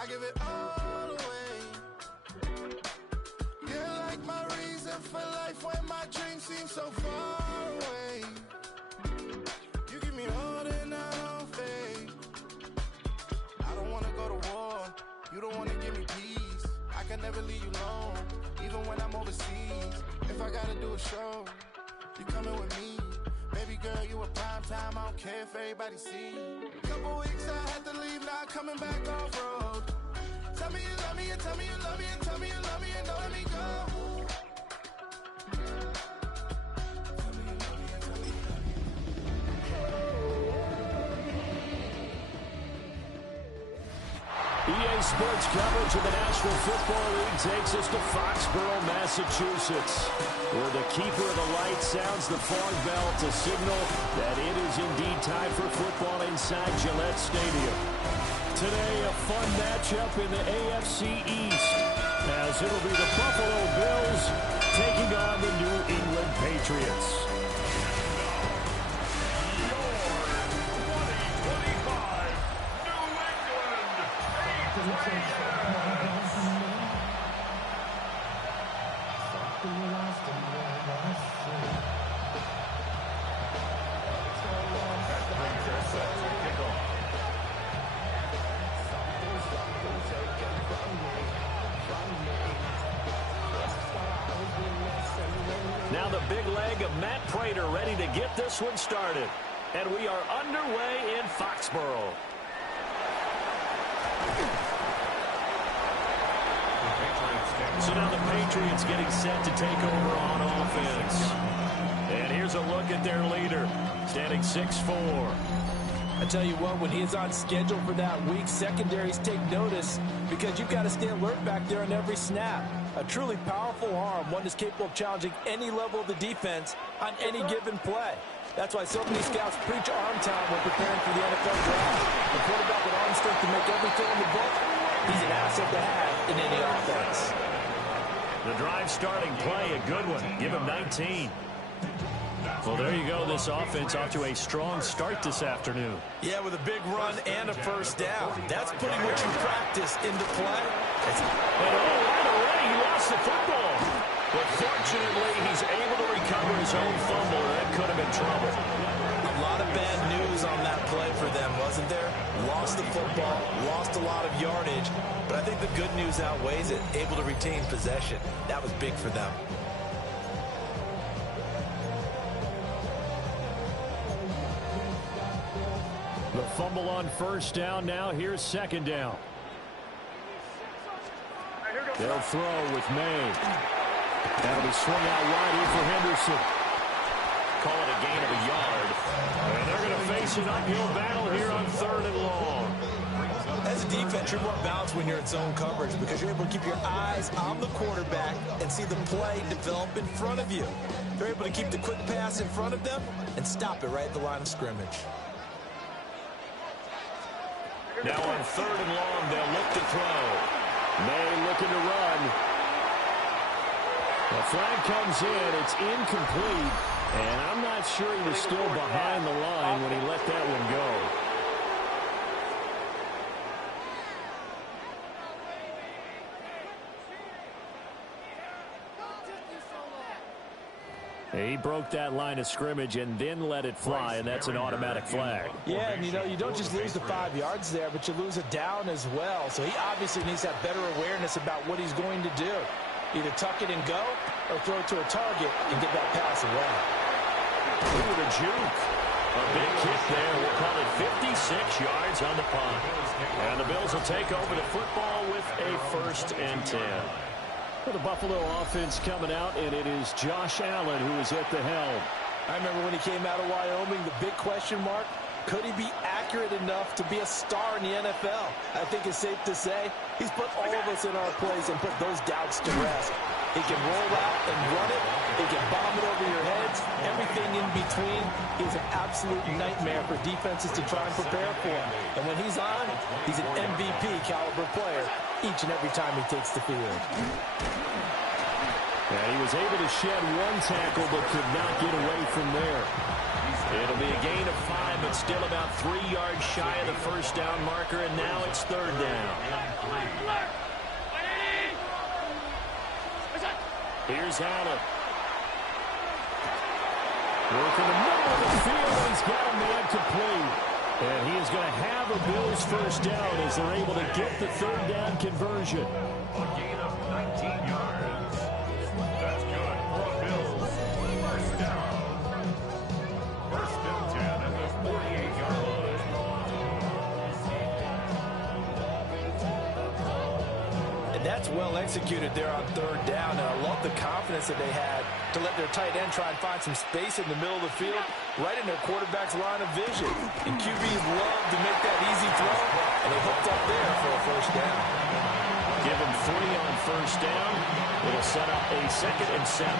I give it all away. You're like my reason for life when my dreams seem so far away. You give me all and I don't fade. I don't wanna go to war. You don't wanna give me peace. I can never leave you alone, even when I'm overseas. If I gotta do a show, you coming with me. Baby girl, you a prime time. I don't care if everybody see. Couple weeks I had to leave, now coming back off road. Tell me you love me, and tell me you love me, and tell me you love me, and don't let me go. EA Sports coverage of the National Football League takes us to Foxborough, Massachusetts, where the keeper of the light sounds the fog bell to signal that it is indeed time for football inside Gillette Stadium. Today, a fun matchup in the AFC East, as it'll be the Buffalo Bills taking on the New England Patriots. Now the big leg of Matt Prater ready to get this one started. And we are underway in Foxborough. So now the Patriots getting set to take over on offense. And here's a look at their leader, standing 6'4". I tell you what, when he is on schedule for that week, secondaries take notice because you've got to stay alert back there on every snap. A truly powerful arm, one that's capable of challenging any level of the defense on any given play. That's why so many scouts preach arm talent when preparing for the NFL draft. The quarterback with arm strength to make every throw in the book, he's an asset to have in any offense. The drive starting play, a good one. Give him 19. Well, there you go. This offense off to a strong start this afternoon. Yeah, with a big run and a first down. That's putting what you practice into play. And right away, he lost the football. But fortunately, he's able to recover his own fumble. That could have been trouble. A lot of bad news on that play for them, wasn't there? Lost the football, lost a lot of yardage. But I think the good news outweighs it. Able to retain possession. That was big for them. The fumble on first down. Now here's second down. They'll throw with May. That'll be swung out wide here for Henderson. Call it a gain of a yard. And they're going to face an uphill battle here on 3rd and long. As a defense, you're more balanced when you're in zone coverage because you're able to keep your eyes on the quarterback and see the play develop in front of you. They're able to keep the quick pass in front of them and stop it right at the line of scrimmage. Now on 3rd and long, they'll look to throw. May looking to run. The flag comes in. It's incomplete. And I'm not sure he was still behind the line when he let that one go. He broke that line of scrimmage and then let it fly, and that's an automatic flag. Yeah, and you don't just lose the 5 yards there, but you lose a down as well. So he obviously needs to have better awareness about what he's going to do. Either tuck it and go or throw it to a target and get that pass away. Ooh, the juke. A big kick there. We'll call it 56 yards on the punt. And the Bills will take over the football with a 1st and 10. For the Buffalo offense coming out, and it is Josh Allen who is at the helm. I remember when he came out of Wyoming, the big question mark, could he be accurate enough to be a star in the NFL? I think it's safe to say he's put all of us in our place and put those doubts to rest. He can roll out and run it. He can bomb it over your heads. Everything in between is an absolute nightmare for defenses to try and prepare for him. And when he's on, he's an MVP caliber player each and every time he takes the field. Yeah, he was able to shed one tackle but could not get away from there. It'll be a gain of 5, but still about 3 yards shy of the first down marker, and now it's third down. Here's Allen. Working the middle of the field. He's got a man complete. And he is going to have a Bills first down as they're able to get the third down conversion. A gain of 19 yards. That's good for the Bills. First down. First and 10 at the 48-yard line. And that's well executed there on third down. And I love the confidence that they had to let their tight end try and find some space in the middle of the field, right in their quarterback's line of vision. And QBs love to make that easy throw, and they hooked up there for a first down. Give them 3 on first down. It'll set up a 2nd and 7.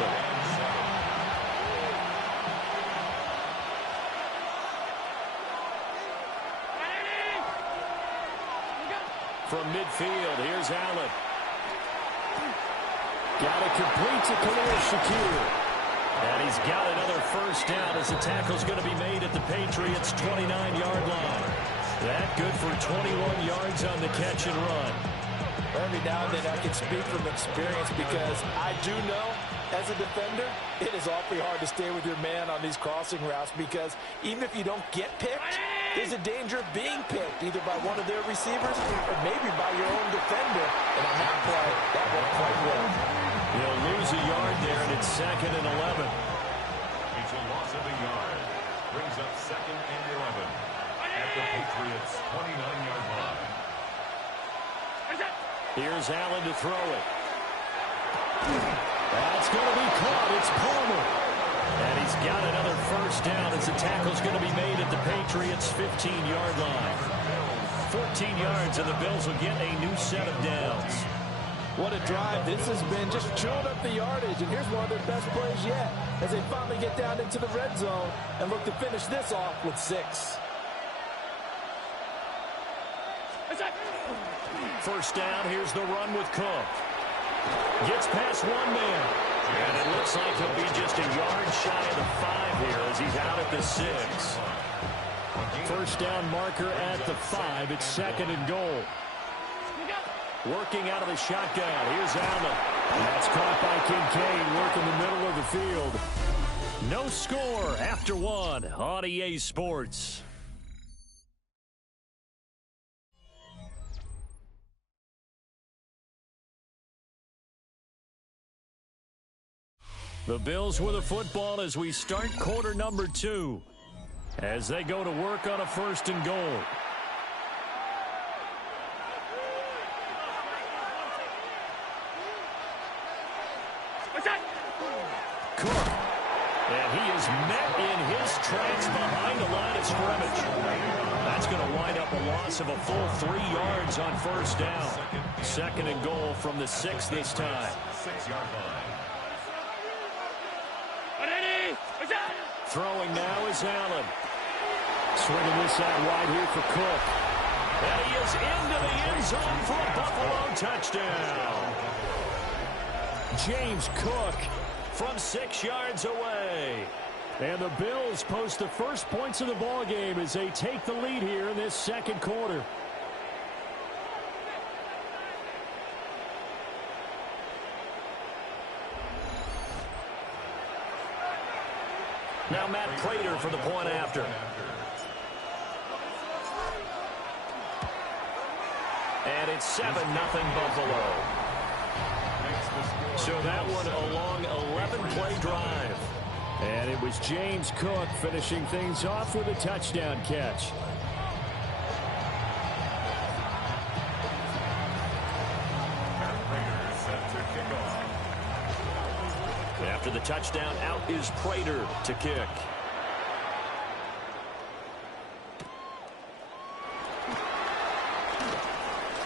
From midfield, here's Allen. Got it complete to Khalil Shakir. And he's got another first down as the tackle's going to be made at the Patriots' 29-yard line. That good for 21 yards on the catch and run. Every now and then I can speak from experience because I do know, as a defender, it is awfully hard to stay with your man on these crossing routes because even if you don't get picked, there's a danger of being picked either by one of their receivers or maybe by your own defender. And on that play, that went quite well. He'll lose a yard there, and it's 2nd and 11. It's a loss of a yard. Brings up 2nd and 11 at the Patriots' 29-yard line. Here's Allen to throw it. That's going to be caught. It's Palmer. And he's got another first down as the tackle's going to be made at the Patriots' 15-yard line. 14 yards, and the Bills will get a new set of downs. What a drive this has been, just chewing up the yardage. And here's one of their best plays yet as they finally get down into the red zone and look to finish this off with 6. First down, here's the run with Cook. Gets past one man. And it looks like he'll be just a yard shy of the 5 here as he's out at the 6. First down marker at the 5. It's 2nd and goal. Working out of the shotgun. Here's Allen. That's caught by Kincaid, working the middle of the field. No score after 1 on EA Sports. The Bills with a football as we start quarter number 2. As they go to work on a 1st and goal. Cook. And he is met in his tracks behind the line of scrimmage. That's going to wind up a loss of a full 3 yards on first down. 2nd and goal from the 6 this time. 6-yard line. Throwing now is Allen. Swinging this out wide here for Cook. And he is into the end zone for a Buffalo touchdown. James Cook from 6 yards away. And the Bills post the first points of the ball game as they take the lead here in this 2nd quarter. Now Matt Prater for the point after. And it's 7-0 Buffalo. So that one a long 11-play drive. And it was James Cook finishing things off with a touchdown catch. After the touchdown, out is Prater to kick.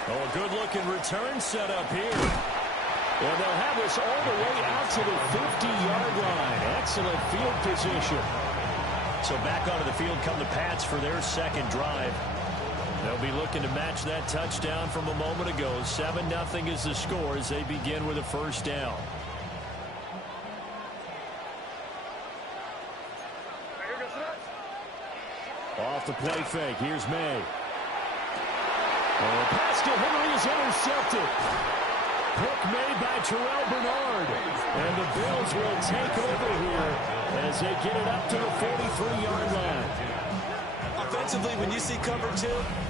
Oh, a good-looking return set up here. And they'll have this all the way out to the 50-yard line. Excellent field position. So back onto the field come the Pats for their 2nd drive. They'll be looking to match that touchdown from a moment ago. 7-0 is the score as they begin with a first down. Off the play fake. Here's May. Oh, pass to Henry is intercepted. Pick made by Terrell Bernard. And the Bills will take over here as they get it up to the 43-yard line. Offensively, when you see cover two,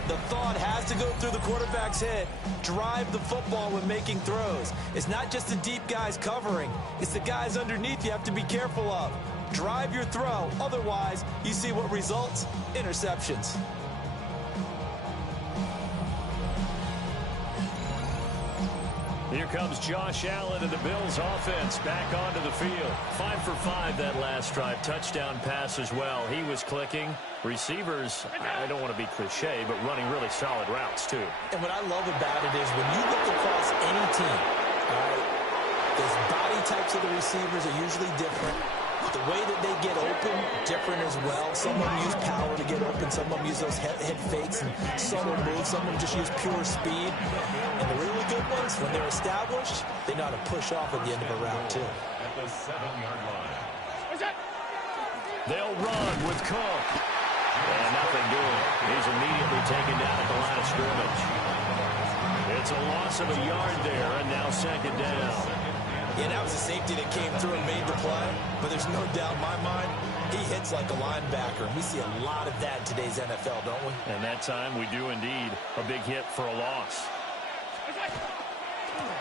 the thought has to go through the quarterback's head. Drive the football when making throws. It's not just the deep guys covering. It's the guys underneath you have to be careful of. Drive your throw. Otherwise, you see what results? Interceptions. Here comes Josh Allen and the Bills offense back onto the field. 5 for 5 that last drive. Touchdown pass as well. He was clicking. Receivers, I don't want to be cliche, but running really solid routes too. And what I love about it is when you look across any team, all right, those body types of the receivers are usually different. The way that they get open, different as well. Some of them use power to get open. Some of them use those head fakes and subtle moves. Some of them just use pure speed. And the really good ones, when they're established, they know how to push off at the end of a route, too. At the 7-yard line. They'll run with Cook. And nothing doing. He's immediately taken down at the line of scrimmage. It's a loss of a yard there, and now second down. Yeah, that was a safety that came through and made the play. But there's no doubt in my mind, he hits like a linebacker. We see a lot of that in today's NFL, don't we? And that time we do indeed. A big hit for a loss.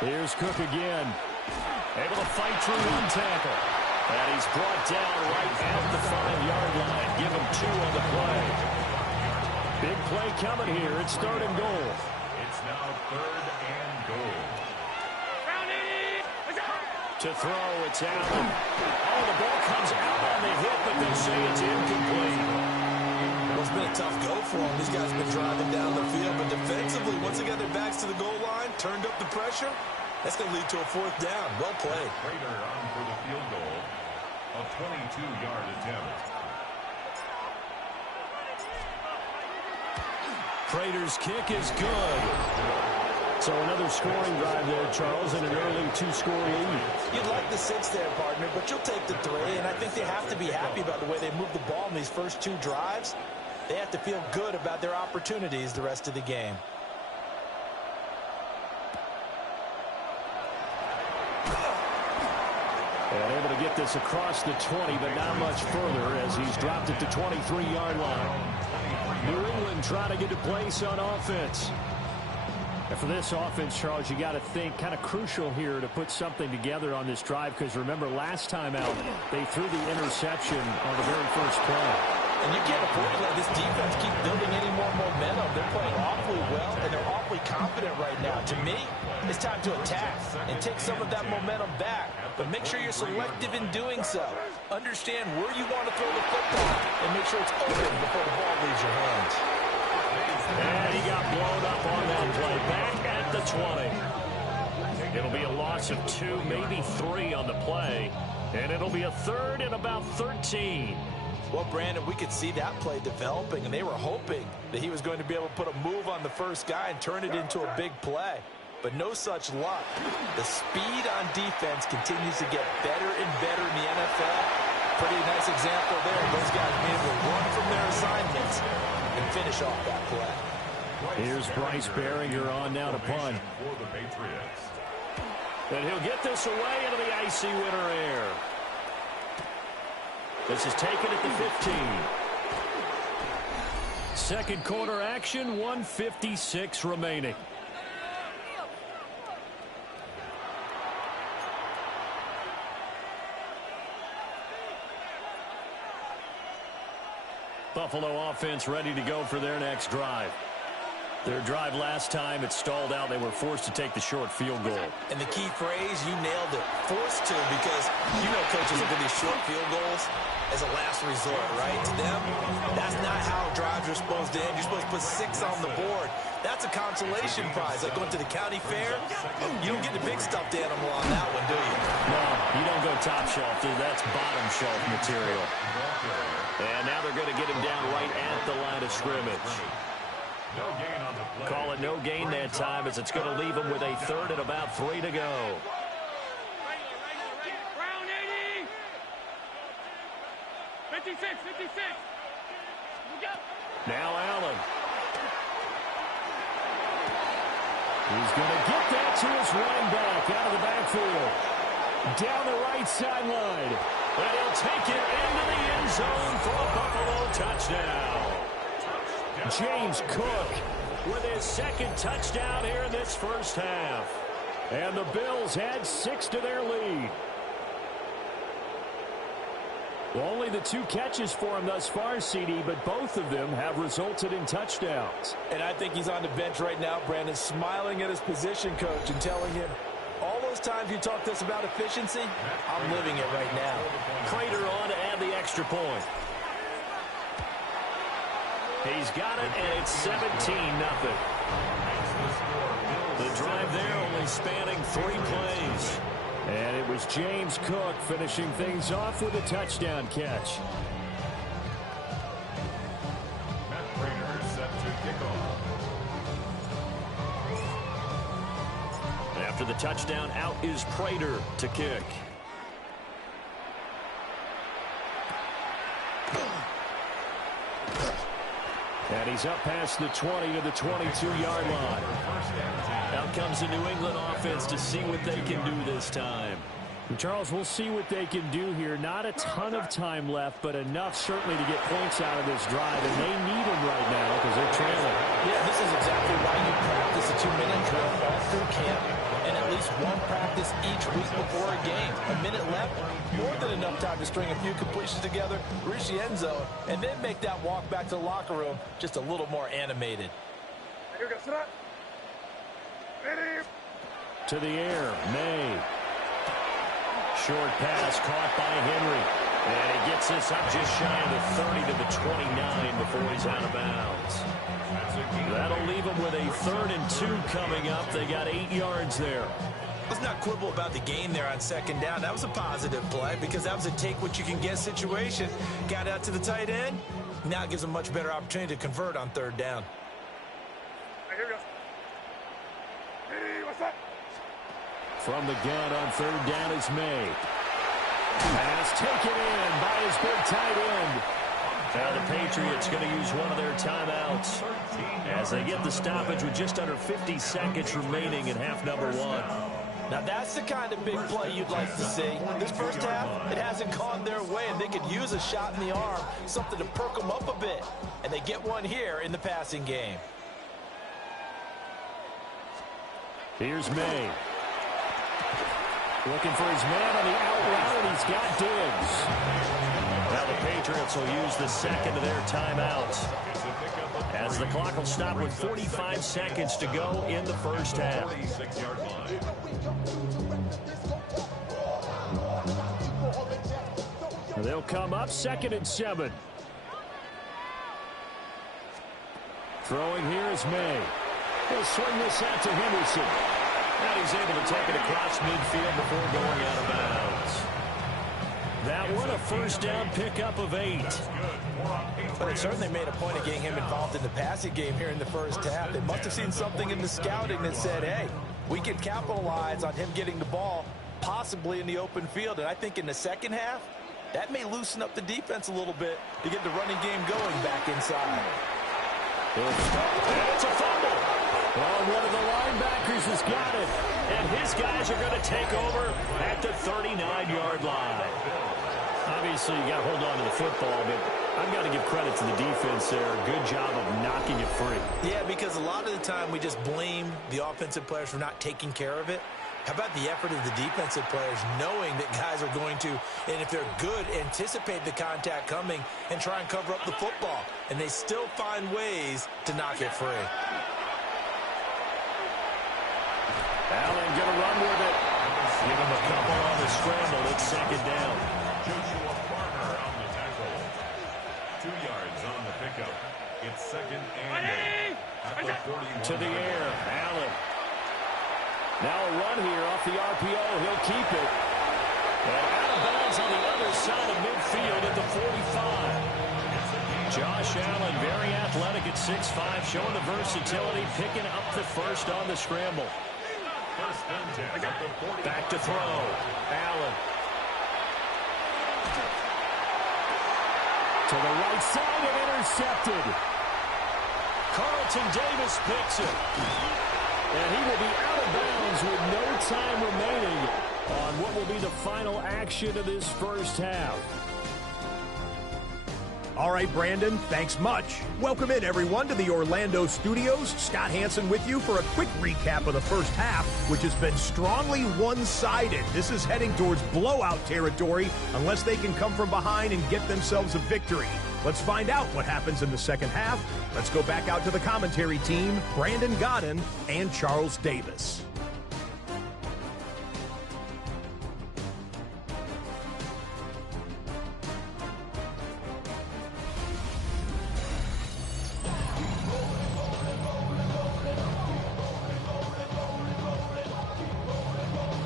Here's Cook again. Able to fight through one tackle. And he's brought down right at the 5-yard line. Give him 2 on the play. Big play coming here. It's 3rd and goal. It's now 3rd and goal. To throw, it's Allen. Oh, the ball comes out on the hit, but they say it's incomplete. Well, it's been a tough go for them. These guys have been driving down the field, but defensively, once they got their backs to the goal line, turned up the pressure, that's going to lead to a 4th down. Well played. Prater on for the field goal. A 22-yard attempt. Prater's kick is good. So another scoring drive there, Charles, and an early 2-score lead. You'd like the 6 there, partner, but you'll take the 3, and I think they have to be happy about the way they moved the ball in these first 2 drives. They have to feel good about their opportunities the rest of the game. And able to get this across the 20, but not much further as he's dropped it to 23-yard line. New England trying to get a place on offense. And for this offense, Charles, you got to think kind of crucial here to put something together on this drive, because remember last time out they threw the interception on the very first play. And you can't afford to let this defense keep building any more momentum. They're playing awfully well, and they're awfully confident right now. To me, it's time to attack and take some of that momentum back. But make sure you're selective in doing so. Understand where you want to throw the football, and make sure it's open before the ball leaves your hands. And he got blown up on that play. Back at the 20. It'll be a loss of 2, maybe 3 on the play. And it'll be a 3rd and about 13. Well, Brandon, we could see that play developing, and they were hoping that he was going to be able to put a move on the first guy and turn it into a big play. But no such luck. The speed on defense continues to get better and better in the NFL. Pretty nice example there. Those guys being able to run from their assignments and finish off that play. Here's Bryce Behringer on now to punt. For the Patriots. And he'll get this away into the icy winter air. This is taken at the 15. Second quarter action, 1:56 remaining. Buffalo offense ready to go for their next drive. Their drive last time, it stalled out. They were forced to take the short field goal. And the key phrase, you nailed it. Forced to, because you know coaches look at these short field goals as a last resort, right? To them, that's not how drives are supposed to end. You're supposed to put 6 on the board. That's a consolation prize. Like going to the county fair, you don't get the big stuffed animal on that one, do you? No, you don't go top shelf, dude. That's bottom shelf material. And now they're going to get him down right at the line of scrimmage. No gain on the play. Call it no gain that time, as it's going to leave him with a 3rd and about 3 to go. Round 80. 56. Now Allen. He's going to get that to his running back out of the backfield. Down the right sideline. And he'll take it into the end zone for a Buffalo touchdown. James Cook with his second touchdown here in this first half. And the Bills add 6 to their lead. Only the 2 catches for him thus far, CD, but both of them have resulted in touchdowns. And I think he's on the bench right now, Brandon, smiling at his position coach and telling him, all those times you talked to us about efficiency, I'm living it right now. Prater on to add the extra point. He's got it, and it's 17-0. The drive there only spanning 3 plays. And it was James Cook finishing things off with a touchdown catch. Matt Prater set to kick off. After the touchdown, out is Prater to kick. And he's up past the 20 to the 22-yard line. Out comes the New England offense to see what they can do this time. Charles, we'll see what they can do here. Not a ton of time left, but enough certainly to get points out of this drive, and they need them right now because they're trailing. Yeah, this is exactly why you practice a 2-minute drill all through camp, and at least one practice each week before a game. A minute left, more than enough time to string a few completions together, reach the end zone, and then make that walk back to the locker room just a little more animated. To the air, May. Short pass caught by Henry. And he gets this up just shy of the 30 to the 29 before he's out of bounds. That'll leave him with a 3rd and 2 coming up. They got 8 yards there. Let's not quibble about the gain there on 2nd down. That was a positive play because that was a take-what-you-can-get situation. Got out to the tight end. Now it gives him a much better opportunity to convert on 3rd down. From the gun on 3rd down is May. Pass taken in by his big tight end. Now the Patriots going to use one of their timeouts as they get the stoppage with just under 50 seconds remaining in half number 1. Now that's the kind of big play you'd like to see. This first half, it hasn't gone their way, and they could use a shot in the arm, something to perk them up a bit. And they get one here in the passing game. Here's May. Looking for his man on the out route, and he's got Diggs. Now the Patriots will use the 2nd of their timeouts as the clock will stop with 45 seconds to go in the first half. They'll come up 2nd and 7. Throwing here is May. He'll swing this out to Henderson. And he's able to take it across midfield before going out of bounds. That one a 1st down pickup of 8. But it certainly made a point of getting him involved in the passing game here in the first half. They must have seen something in the scouting that said, hey, we can capitalize on him getting the ball, possibly in the open field. And I think in the 2nd half, that may loosen up the defense a little bit to get the running game going back inside. And it's a fumble. Well, one of the linebackers has got it. And his guys are going to take over at the 39-yard line. Obviously, you got to hold on to the football, but I've got to give credit to the defense there. Good job of knocking it free. Yeah, because a lot of the time we just blame the offensive players for not taking care of it. How about the effort of the defensive players knowing that guys are going to, and if they're good, anticipate the contact coming and try and cover up the football. And they still find ways to knock it free. Allen going to run with it. Give him a couple on the scramble. It's 2nd down. Joshua Farmer on the tackle. 2 yards on the pickup. It's 2nd and 8. At the 41. To the air, Allen. Now a run here off the RPO. He'll keep it. And out of bounds on the other side of midfield at the 45. Josh Allen, very athletic at 6'5", showing the versatility, picking up the 1st on the scramble. Back to throw. Allen. To the right side and intercepted. Carlton Davis picks it. And he will be out of bounds with no time remaining on what will be the final action of this first half. All right, Brandon, thanks much. Welcome in, everyone, to the Orlando studios. Scott Hansen with you for a quick recap of the first half, which has been strongly one-sided. This is heading towards blowout territory unless they can come from behind and get themselves a victory. Let's find out what happens in the second half. Let's go back out to the commentary team, Brandon Godden and Charles Davis.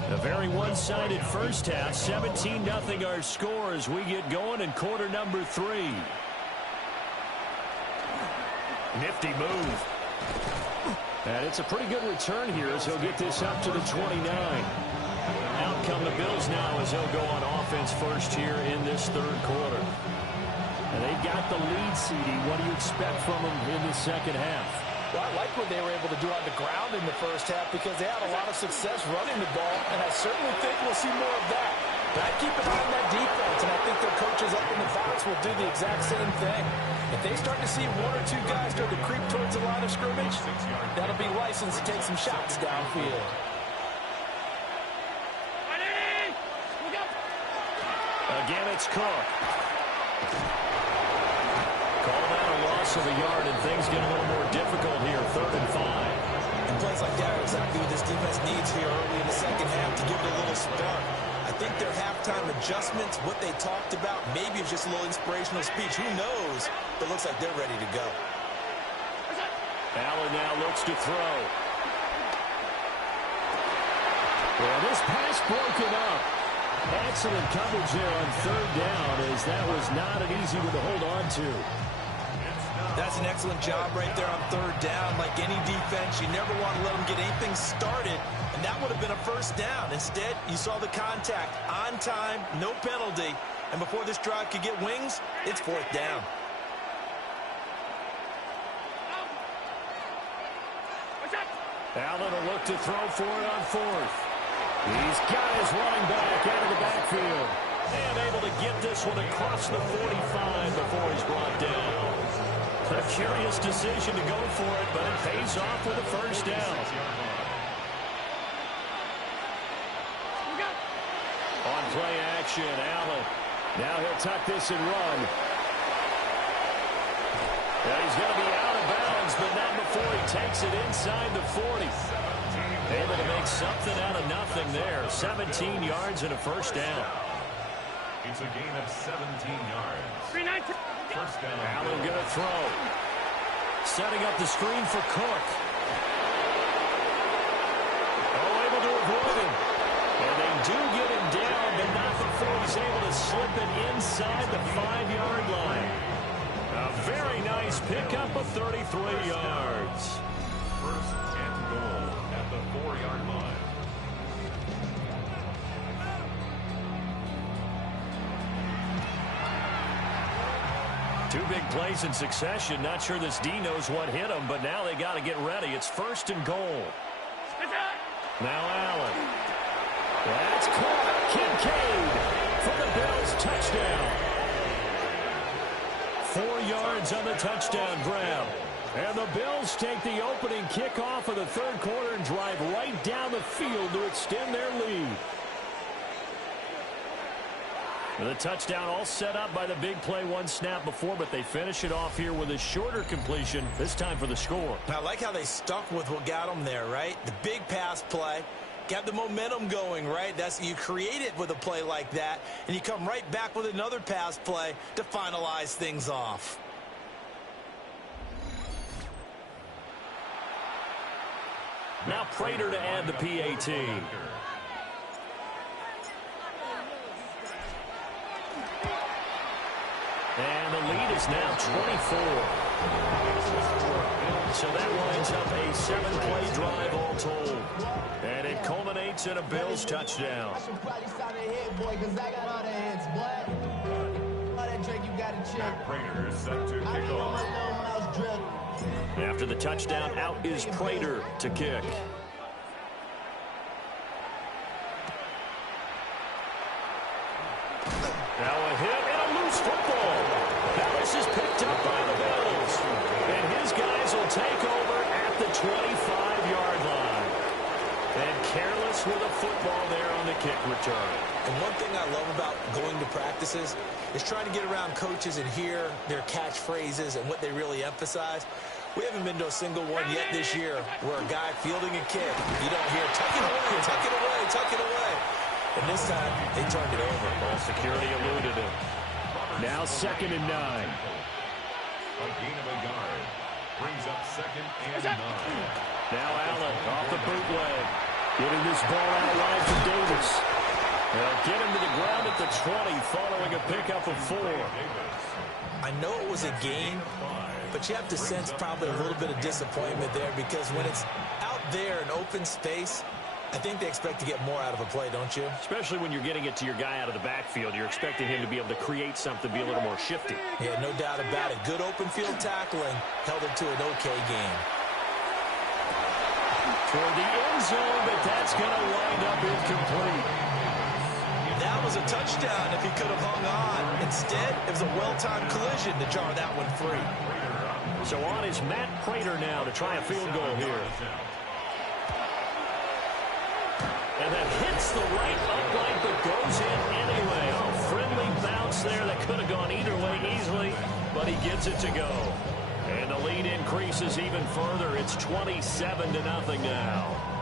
A very one-sided first half, 17-0 our score as we get going in quarter number 3. Nifty move. And it's a pretty good return here as he'll get this up to the 29. Out come the Bills now as he'll go on offense first here in this third quarter. And they got the lead, CD. What do you expect from them in the second half? Well, I like what they were able to do on the ground in the first half because they had a lot of success running the ball, and I certainly think we'll see more of that. But I keep an eye on that defense, and I think their coaches up in the box will do the exact same thing. If they start to see one or two guys start to creep towards the line of scrimmage, that'll be license to take some shots downfield. Again, it's Cook. Call that a loss of a yard, and things get a little more difficult here, 3rd and 5. And plays like that are exactly what this defense needs here early in the second half to give it a little spark. I think their halftime adjustments, what they talked about, maybe it's just a little inspirational speech. Who knows? But it looks like they're ready to go. Allen now looks to throw. Well, this pass broken up. Excellent coverage there on 3rd down as that was not an easy one to hold on to. That's an excellent job right there on 3rd down. Like any defense, you never want to let them get anything started, and that would have been a first down. Instead, you saw the contact on time, no penalty, and before this drive could get wings, it's 4th down. Allen will look to throw for it on 4th. He's got his running back out of the backfield. And able to get this one across the 45 before he's brought down. A curious decision to go for it, but it pays off with a first down. On play action, Allen. Now he'll tuck this and run. Yeah, he's going to be out of bounds, but not before he takes it inside the 40. Able to make something out of nothing there. 17 yards and a first down. It's a gain of 17 yards. First down. Allen going to throw. Setting up the screen for Cook. Oh, able to avoid him. And they do get him down, but not before he's able to slip it inside the 5-yard line. A very nice pickup of 33 yards. First and goal at the 4-yard line. Two big plays in succession. Not sure this D knows what hit him, but now they got to get ready. It's 1st and goal. Now Allen. That's caught. Kincaid for the Bills. Touchdown. 4 yards on the touchdown grab. And the Bills take the opening kickoff of the third quarter and drive right down the field to extend their lead. The touchdown all set up by the big play one snap before, but they finish it off here with a shorter completion, this time for the score. I like how they stuck with what got them there, right? The big pass play, got the momentum going, right? That's you create it with a play like that, and you come right back with another pass play to finalize things off. Now Prater to add the PAT. And the lead is now 24. So that winds up a 7-play drive all told. And it culminates in a Bills touchdown. I should probably sign a head, boy, because I got all the heads, boy. All that drink you got to check. Prater is set to I kick didn't know off. my name when I was drunk. After the touchdown, out is Prater to kick. Now a hit and a loose football. Dallas is picked up by the Bills. And his guys will take over at the 25-yard line. And careless with a football there on the kick return. And one thing I love about going to practices is trying to get around coaches and hear their catchphrases and what they really emphasize. We haven't been to a single one yet this year where a guy fielding a kick, you don't hear, tuck it away, tuck it away, tuck it away. And this time, they turned it over. Ball security eluded him. Now 2nd and 9. A gain of a yard. Brings up 2nd and 9. Now Allen off the bootleg. Getting this ball out wide to Davis. They'll get him to the ground at the 20 following a pickup of 4. I know it was a gain, but you have to sense probably a little bit of disappointment there because when it's out there in open space, I think they expect to get more out of a play, don't you? Especially when you're getting it to your guy out of the backfield. You're expecting him to be able to create something, be a little more shifty. Yeah, no doubt about it. Good open field tackling held it to an okay game. Toward the end zone, but that's going to wind up incomplete. That was a touchdown if he could have hung on. Instead, it was a well-timed collision to jar that one free. So on is Matt Prater now to try a field goal here. And that hits the right upright but goes in anyway. A friendly bounce there that could have gone either way easily, but he gets it to go. And the lead increases even further. It's 27-0 now.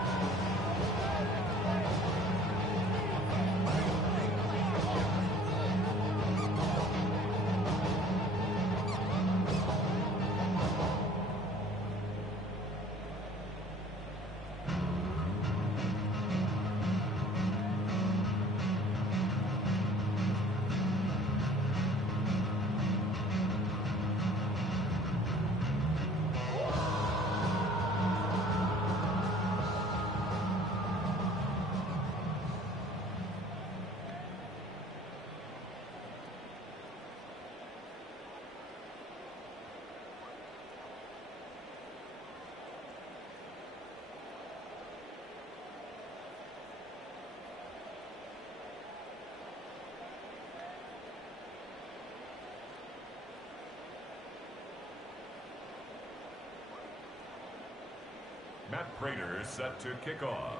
Matt Prater set to kick off.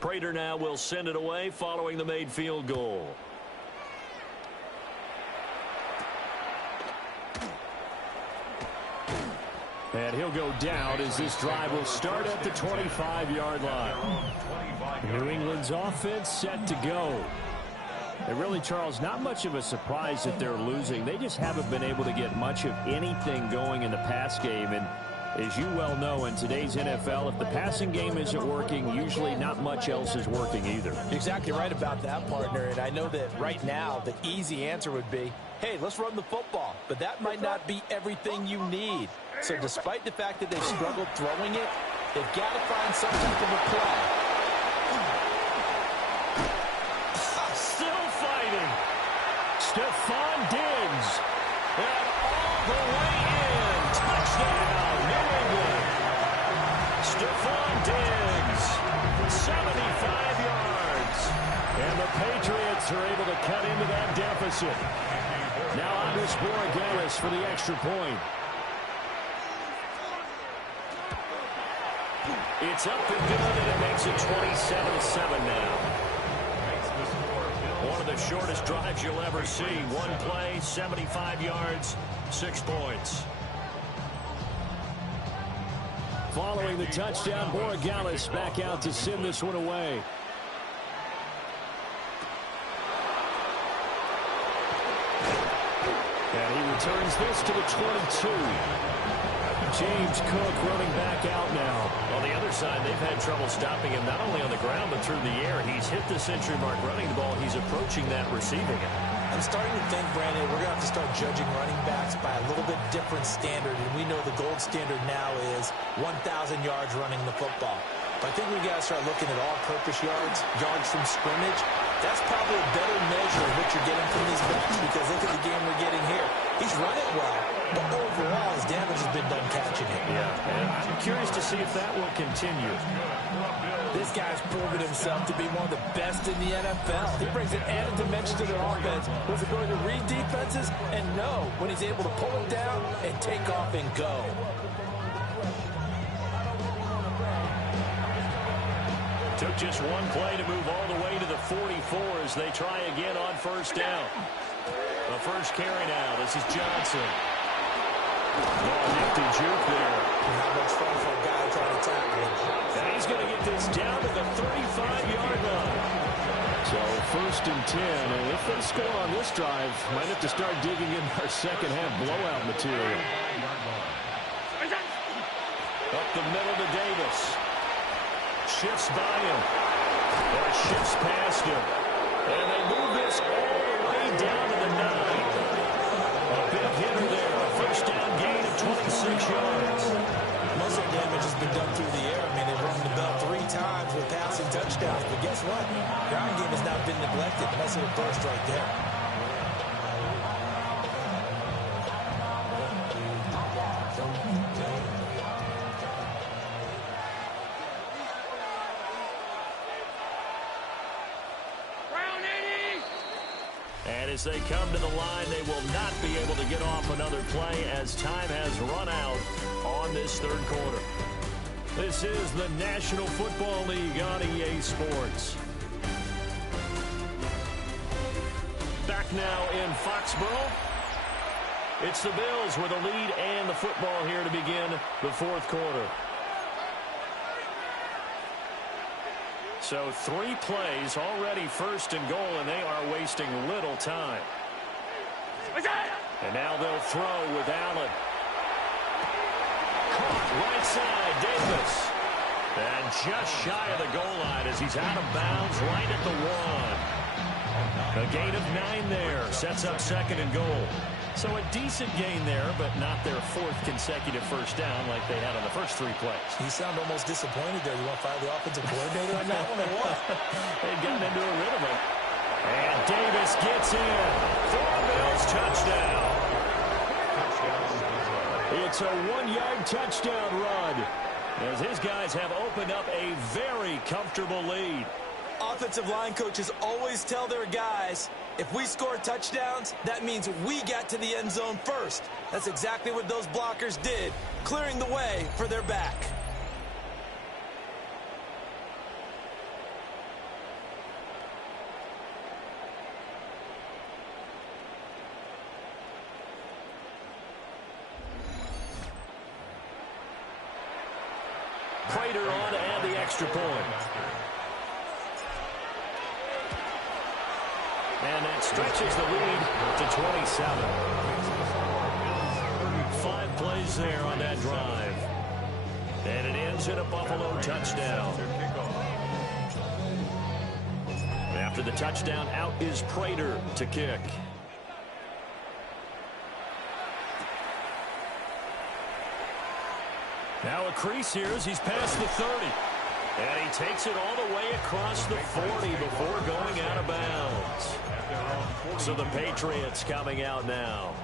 Prater now will send it away following the made field goal. And he'll go down as this drive will start at the 25-yard line. New England's offense set to go. And really, Charles, not much of a surprise that they're losing. They just haven't been able to get much of anything going in the pass game. And as you well know, in today's NFL, if the passing game isn't working, usually not much else is working either. Exactly right about that, partner. And I know that right now the easy answer would be, hey, let's run the football. But that might not be everything you need. So despite the fact that they've struggled throwing it, they've got to find some type of a play. Stephon Diggs, and all the way in. Touchdown, New England. Stephon Diggs, 75 yards. And the Patriots are able to cut into that deficit. Now Andres Borregales for the extra point. It's up and good, and it makes it 27-7 now. One of the shortest drives you'll ever see. One play, 75 yards, 6 points. Following the touchdown, Borregales back out to send this one away. And he returns this to the 22. James Cook running back out now. On the other side, they've had trouble stopping him not only on the ground but through the air. He's hit the century mark running the ball. He's approaching that receiving it. I'm starting to think, Brandon, we're going to have to start judging running backs by a little bit different standard. And we know the gold standard now is 1,000 yards running the football. But I think we got to start looking at all-purpose yards, yards from scrimmage. That's probably a better measure of what you're getting from these backs because look at the game we're getting here. He's run it well, but overall his damage has been done catching it. Yeah, and I'm curious to see if that will continue. This guy's proven himself to be one of the best in the NFL. He brings an added dimension to their offense, with the ability to read defenses and know when he's able to pull it down and take off and go. Took just one play to move all the way to the 44 as they try again on first down. The first carry now. This is Johnson. Nifty juke there. Not much fun for a guy trying to tackle him. And he's going to get this down to the 35-yard line. So first and 10, and if they score on this drive, might have to start digging in our second half blowout material. Up the middle to Davis. Shifts by him. Or shifts past him. And they move this all the way down to the 9. A big hitter there. A first down gain of 26 yards. Most of the damage has been done through the air. I mean, they've run the bell 3 times with passing touchdowns. But guess what? Ground game has not been neglected. Nice little burst right there. And as they come to the line, they will not be able to get off another play as time has run out on this third quarter. This is the National Football League on EA Sports. Back now in Foxborough. It's the Bills with a lead and the football here to begin the fourth quarter. So 3 plays already first and goal, and they are wasting little time. And now they'll throw with Allen. Caught right side, Davis. And just shy of the goal line as he's out of bounds right at the 1. A gain of 9 there. Sets up second and goal. So a decent gain there, but not their 4th consecutive first down like they had on the first 3 plays. You sound almost disappointed there. You want to fire the offensive coordinator on that one or what? They've gotten into a rhythm. And Davis gets in. For a Bills touchdown. It's a 1-yard touchdown run as his guys have opened up a very comfortable lead. Offensive line coaches always tell their guys, if we score touchdowns, that means we got to the end zone first. That's exactly what those blockers did, clearing the way for their back. Prater on to add the extra point. And that stretches the lead to 27. 5 plays there on that drive. And it ends in a Buffalo touchdown. After the touchdown, out is Prater to kick. Now a crease here as he's past the 30. And he takes it all the way across the 40 before going out of bounds. So the Patriots coming out now.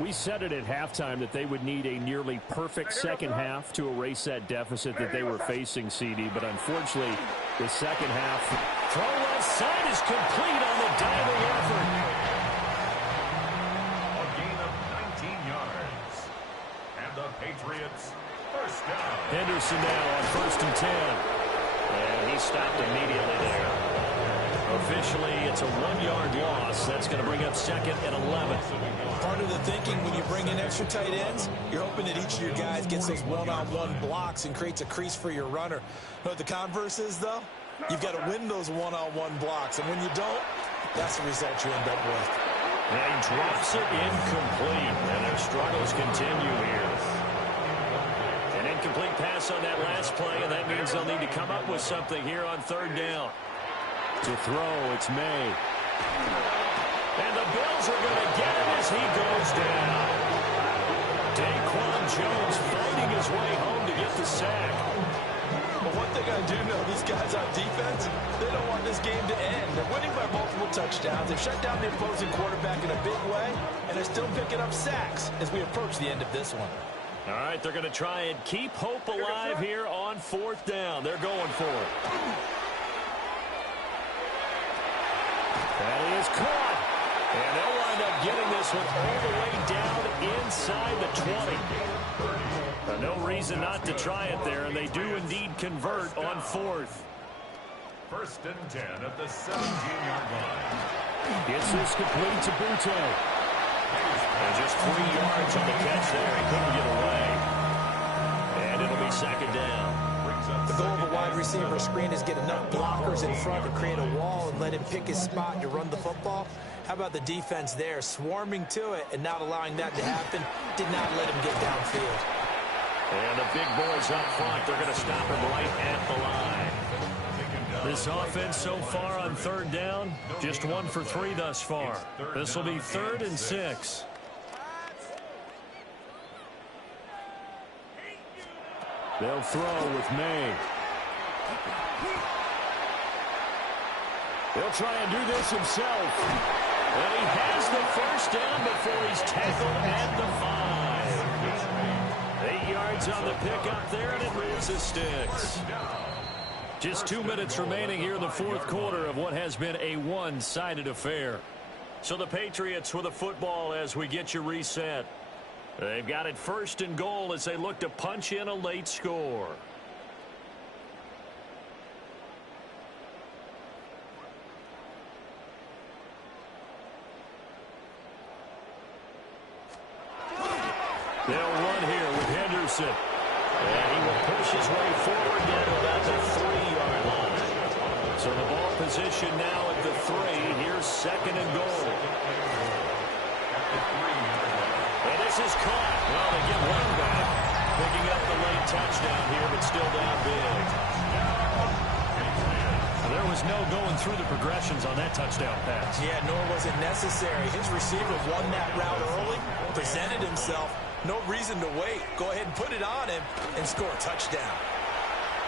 We said it at halftime that they would need a nearly perfect second half to erase that deficit that they were facing, CD. But unfortunately, the second half. Throw left side is complete on the diving effort. A gain of 19 yards. And the Patriots first down. Henderson now on first and 10. And he stopped immediately there. Officially, it's a 1-yard loss. That's going to bring up second and 11. Part of the thinking when you bring in extra tight ends, you're hoping that each of your guys gets those one-on-one blocks and creates a crease for your runner. Know what the converse is, though? You've got to win those one-on-one blocks, and when you don't, that's the result you end up with. And he drops it incomplete, and their struggles continue here. An incomplete pass on that last play, and that means they'll need to come up with something here on third down. To throw, it's May. And the Bills are going to get it as he goes down. Daquan Jones fighting his way home to get the sack. But one thing I do know, these guys on defense, they don't want this game to end. They're winning by multiple touchdowns. They've shut down the opposing quarterback in a big way, and they're still picking up sacks as we approach the end of this one. All right, they're going to try and keep hope alive here on 4th down. They're going for it. That is caught. And they'll wind up getting this one all the way down inside the 20. No reason not to try it there, and they do indeed convert on 4th. 1st and 10 at the 17-yard line. Gets this complete to Butte. And just 3 yards on the catch there. He couldn't get away. And it'll be 2nd down. The goal of a wide receiver screen is get enough blockers in front to create a wall and let him pick his spot to run the football. How about the defense there, swarming to it and not allowing that to happen? Did not let him get downfield. And the big boys up front, they're going to stop him right at the line. This offense so far on 3rd down, just 1 for 3 thus far. This will be 3rd and 6. They'll throw with May. He'll try and do this himself. And he has the 1st down before he's tackled at the 5. 8 yards on the pickup there, and it loses sticks. Just 2 minutes remaining here in the 4th quarter of what has been a one-sided affair. So the Patriots with a football as we get you reset. They've got it 1st and goal as they look to punch in a late score. They'll run here with Henderson. And he will push his way forward down to about the 3-yard line. So the ball position now at the 3. Here's 2nd and goal. And this is caught. Well, they get one back. Picking up the late touchdown here, but still down big. There was no going through the progressions on that touchdown pass. Yeah, nor was it necessary. His receiver won that route early, presented himself. No reason to wait. Go ahead and put it on him and score a touchdown.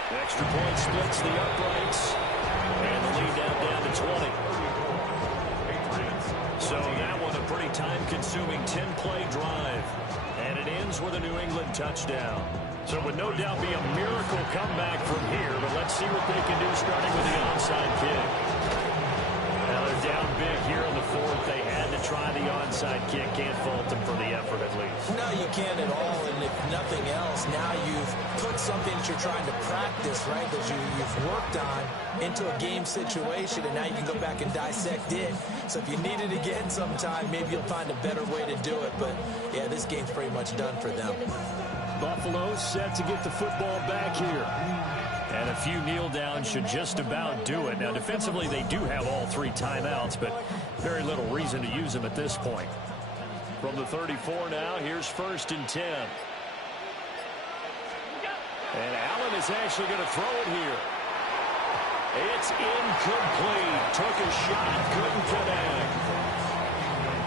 The extra point splits the uprights. And the lead down to 20. So that one a pretty time-consuming 10-play drive. And it ends with a New England touchdown. So it would no doubt be a miracle comeback from here, but let's see what they can do starting with the onside kick. Now they're down big here in the 4th. They had to try the onside kick. Can't fault them for the effort at least. No, you can't at all. And if nothing else, now you've put something that you're trying to practice, right, that you've worked on into a game situation, and now you can go back and dissect it. So if you need it again sometime, maybe you'll find a better way to do it. But, yeah, this game's pretty much done for them. Buffalo set to get the football back here. And a few kneel downs should just about do it. Now, defensively, they do have all 3 timeouts, but very little reason to use them at this point. From the 34 now, here's 1st and 10. And Allen is actually going to throw it here. It's incomplete. Took a shot, couldn't connect.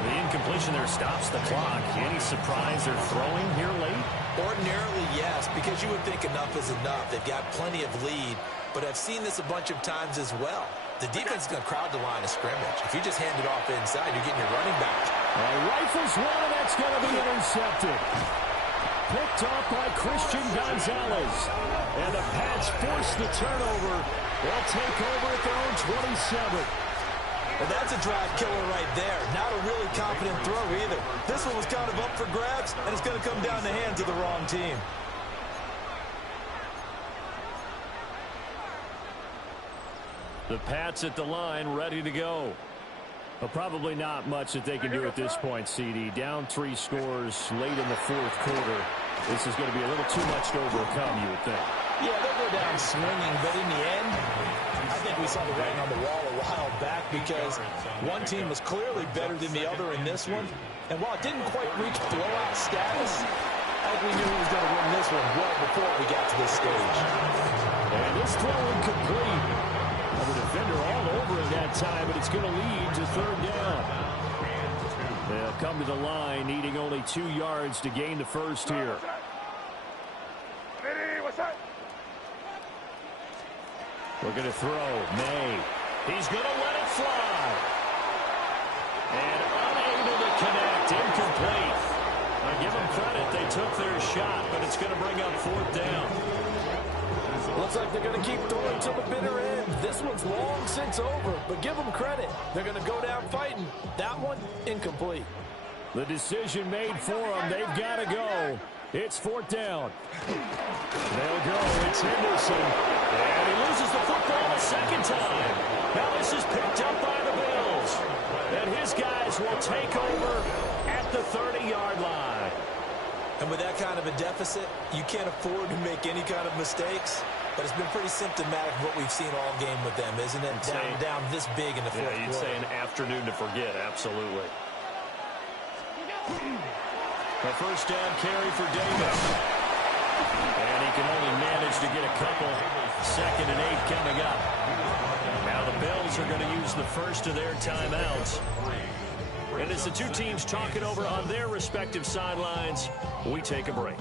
The incompletion there stops the clock. Any surprise they're throwing here late? Ordinarily, yes, because you would think enough is enough. They've got plenty of lead, but I've seen this a bunch of times as well. The defense is going to crowd the line of scrimmage. If you just hand it off inside, you're getting your running back. Rifles one, and that's going to be intercepted. Picked off by Christian Gonzalez. And the Pats force the turnover. They'll take over at their own 27. Well, that's a drive killer right there. Not a really confident throw either. This one was kind of up for grabs, and it's going to come down the hands of the wrong team. The Pats at the line, ready to go. But probably not much that they can do at this point, CD. Down 3 scores late in the 4th quarter. This is going to be a little too much to overcome, you would think. Yeah, they'll go down swinging, but in the end, I think we saw the writing on the wall a while back because one team was clearly better than the other in this one. And while it didn't quite reach blowout status, I think we knew who was going to win this one well before we got to this stage. And this throw incomplete. The defender all over it that time, but it's going to lead to 3rd down. They'll come to the line, needing only 2 yards to gain the first here. Looking to throw. May. He's going to let it fly. And unable to connect. Incomplete. I give them credit. They took their shot, but it's going to bring up 4th down. Looks like they're going to keep throwing to the bitter end. This one's long since over, but give them credit. They're going to go down fighting. That one, incomplete. The decision made for them. They've got to go. It's 4th down. They'll go. It's Henderson. And he loses the football a second time. Now this is picked up by the Bills. And his guys will take over at the 30-yard line. And with that kind of a deficit, you can't afford to make any kind of mistakes. But it's been pretty symptomatic of what we've seen all game with them, isn't it? Down this big in the fourth quarter. You'd say an afternoon to forget, absolutely. A 1st down carry for Davis. And he can only manage to get a couple. 2nd and 8 coming up. Now the Bills are going to use the first of their timeouts. And as the two teams talk it over on their respective sidelines, we take a break.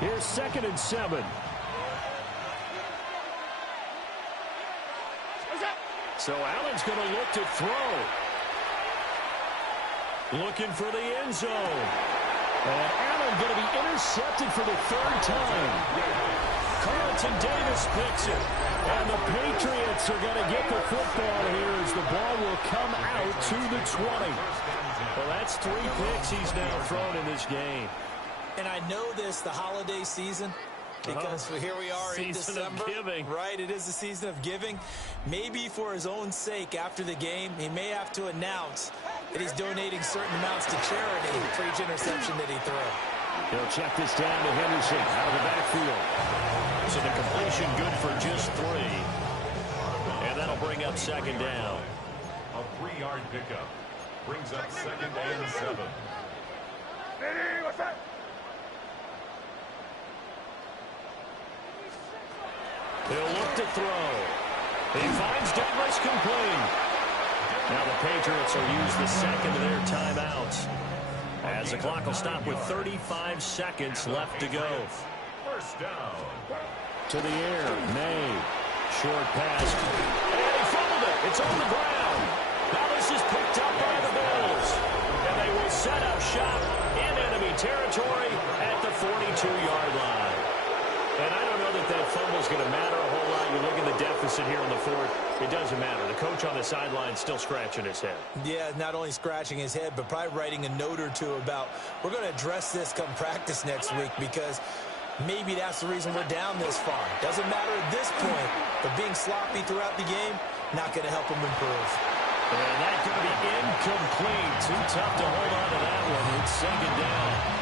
Here's 2nd and 7. So Allen's going to look to throw. Looking for the end zone. And Allen going to be intercepted for the 3rd time. Carlton Davis picks it. And the Patriots are going to get the football here as the ball will come out to the 20. Well, that's 3 picks he's now thrown in this game. And I know this, the holiday season, because here we are in December. Season of giving. Right, it is the season of giving. Maybe for his own sake after the game, he may have to announce that he's donating certain amounts to charity for each interception that he threw. He'll check this down to Henderson out of the backfield. So the completion good for just 3. And that'll bring up 2nd down. A 3-yard pickup brings up 2nd and 7. He'll look to throw. He finds Douglas complete. Now the Patriots will use the 2nd of their timeouts, as the clock will stop with 35 seconds left to go. 1st down. To the air, May. Short pass. And he fumbled it. It's on the ground. Now this is picked up by the Bills. And they will set up shop in enemy territory at the 42-yard line. And I don't know that fumble is going to matter a whole lot. You look at the deficit here in the 4th. It doesn't matter. The coach on the sideline is still scratching his head. Yeah, not only scratching his head, but probably writing a note or two about, we're going to address this come practice next week, because maybe that's the reason we're down this far. Doesn't matter at this point, but being sloppy throughout the game, not going to help him improve. And that's going to be incomplete. Too tough to hold on to that one. It's 2nd down.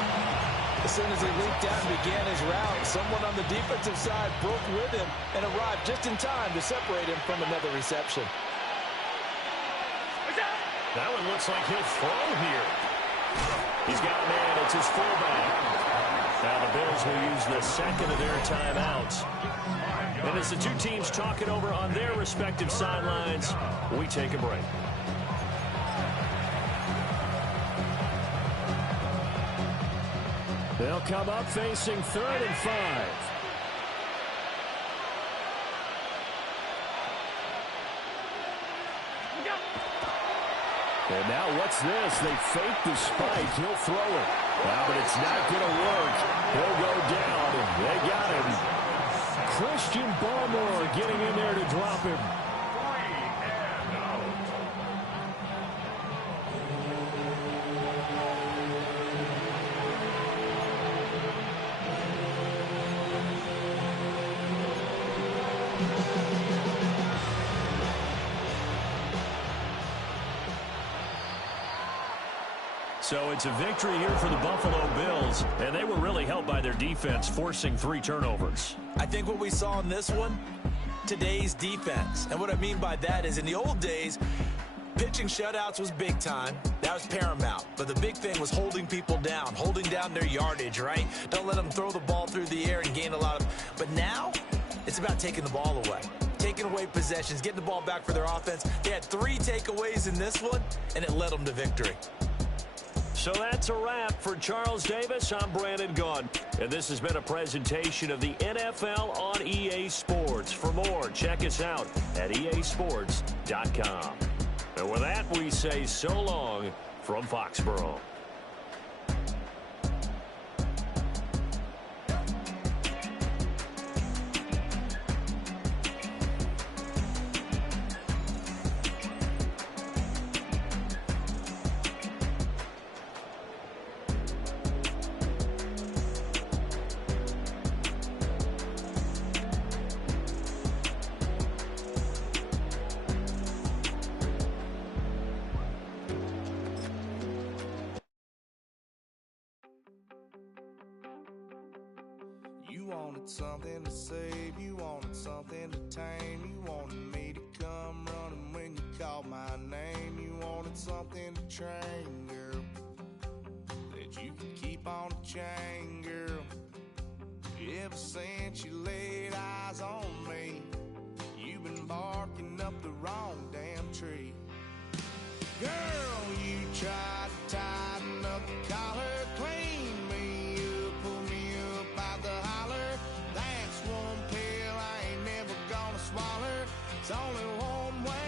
As soon as he leaped out and began his route, someone on the defensive side broke with him and arrived just in time to separate him from another reception. That one looks like he'll throw here. He's got a man. It's his fullback. Now the Bills will use the 2nd of their timeouts. And as the two teams talk it over on their respective sidelines, we take a break. They'll come up facing 3rd and 5. And now what's this? They fake the spike. He'll throw it. Well, but it's not going to work. He'll go down, and they got him. Christian Barmore getting in there to drop him. So it's a victory here for the Buffalo Bills, and they were really helped by their defense, forcing 3 turnovers. I think what we saw in this one, today's defense. And what I mean by that is in the old days, pitching shutouts was big time. That was paramount. But the big thing was holding people down, holding down their yardage, right? Don't let them throw the ball through the air and gain a lot of... But now, it's about taking the ball away. Taking away possessions, getting the ball back for their offense. They had 3 takeaways in this one, and it led them to victory. So that's a wrap. For Charles Davis, I'm Brandon Gunn. And this has been a presentation of the NFL on EA Sports. For more, check us out at easports.com. And with that, we say so long from Foxborough. You wanted something to save, you wanted something to tame, you wanted me to come running when you called my name, you wanted something to train, girl, that you could keep on the chain, girl. Ever since you laid eyes on me, you've been barking up the wrong damn tree. Girl, you tried to tighten up the collar, clean me up, pull me up out the holler. That's one pill I ain't never gonna swallow. It's only one way